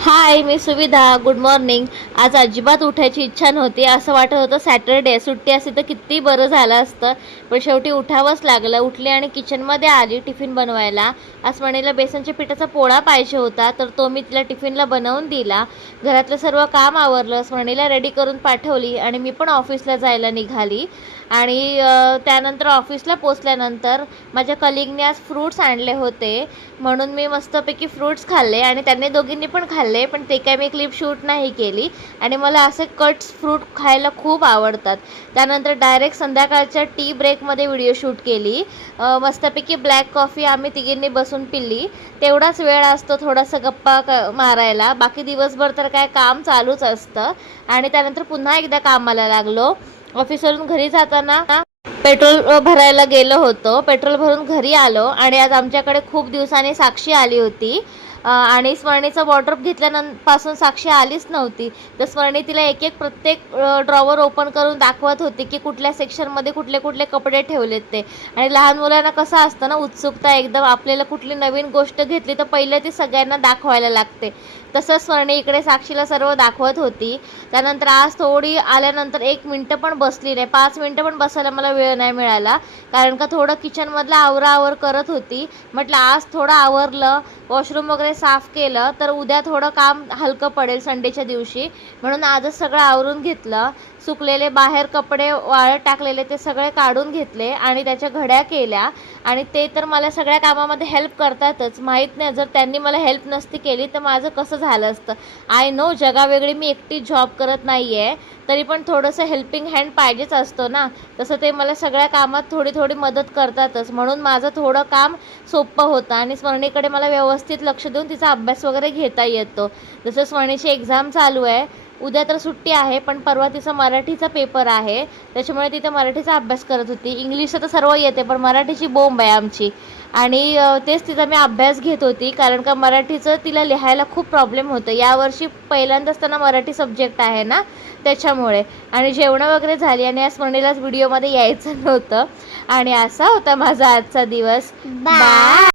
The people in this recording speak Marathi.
हाय, मी सुविधा. Good morning. आज अजिबात उठायची इच्छा नव्हती. असं वाटत होतं सॅटरडे सुट्टी असती तर किती बरं झालं असतं, पण शेवटी उठावंच लागलं. उठली आणि किचनमध्ये आली टिफिन बनवायला. आज स्वर्णीला बेसनच्या पिठाचा पोळा पाहिजे होता, तर तो मी तिला टिफिनला बनवून दिला. घरातलं सर्व काम आवरलं, स्वर्णीला रेडी करून पाठवली आणि मी पण ऑफिसला जायला निघाली. आणि त्यानंतर ऑफिसला पोचल्यानंतर माझ्या कलिगने आज फ्रूट्स आणले होते, म्हणून मी मस्तपैकी फ्रूट्स खाल्ले आणि त्यांनी दोघींनी पण खाल्ले, पण ते काय मी क्लिप शूट नाही केली. आणि मला असे कट्स फ्रूट खायला खूप आवडतात. त्यानंतर डायरेक्ट संध्याकाळच्या टी ब्रेकमध्ये व्हिडिओ शूट केली. मस्तपैकी ब्लॅक कॉफी आम्ही तिघींनी बसून पिली. तेवढाच वेळ असतो थोडासा गप्पा मारायला, बाकी दिवसभर तर काय काम चालूच असतं. आणि त्यानंतर पुन्हा एकदा कामाला लागलो. ऑफिसवरून घरी जाताना पेट्रोल भरायला गेलो होतो. पेट्रोल भरून घरी आलो आणि आज आमच्याकडे खूप दिवसांनी साक्षी आली होती. आणि स्वर्णीचा वॉर्डरोब घेतल्यापासून साक्षी आलीच नव्हती. तर स्वर्णी तिला एक एक प्रत्येक ड्रॉवर ओपन करून दाखवत होती की कुठल्या सेक्शनमध्ये कुठले कुठले कपडे ठेवलेत ते. आणि लहान मुलांना कसं असतं ना, उत्सुकता एकदम. आपल्याला कुठली नवीन गोष्ट घेतली तर पहिलं ती सगळ्यांना दाखवायला लागते. तसंच स्वर्णी इकडे साक्षीला सर्व दाखवत होती. त्यानंतर आज थोडी आल्यानंतर 1 मिनटं पण बसली नाही. 5 मिनटं पण बसायला मला वेळ नाही मिळाला, कारण का थोडं किचनमधलं आवराआवर करत होती. म्हटलं आज थोडं आवरलं, वॉशरूम वगैरे साफ केलं तर उद्या थोडं काम हलकं पडेल संडेच्या दिवशी, म्हणून आजच सगळं आवरून घेतलं. सुकलेले बाहेर कपडे वाळत टाकलेले ते सगळे काढून घेतले आणि त्याच्या घड्या केल्या. आणि ते तर मला सगळ्या कामामध्ये हेल्प करतातच. माहीत नाही, जर त्यांनी मला हेल्प नसती केली तर माझं कसं झालं असतं. आय नो जगावेगळी मी एकटी जॉब करत नाही आहे, तरी पण थोडंसं हेल्पिंग हँड पाहिजेच असतो ना. तसं ते मला सगळ्या कामात थोडी थोडी मदत करतातच, म्हणून माझं थोडं काम सोपं होतं. आणि स्वर्णीकडे मला व्यवस्थित लक्ष देऊन तिचा अभ्यास वगैरे घेता येतो. जसं स्वर्णीची एक्झाम चालू आहे, उद्या तर सुट्टी आहे, पण परवा तिचा मराठीचा पेपर आहे, त्याच्यामुळे तिथं मराठीचा अभ्यास करत होती. इंग्लिशचं तर सर्व येते, पण मराठीची बोंब आहे आमची. आणि तेच तिचा मी अभ्यास घेत होती, कारण का मराठीचं तिला लिहायला खूप प्रॉब्लेम होतं. यावर्षी पहिल्यांदाच त्यांना मराठी सब्जेक्ट आहे ना, त्याच्यामुळे. आणि जेवणं वगैरे झाली आणि या स्वर्णीलाच व्हिडिओमध्ये यायचं नव्हतं. आणि असा होता माझा आजचा दिवस. बाय.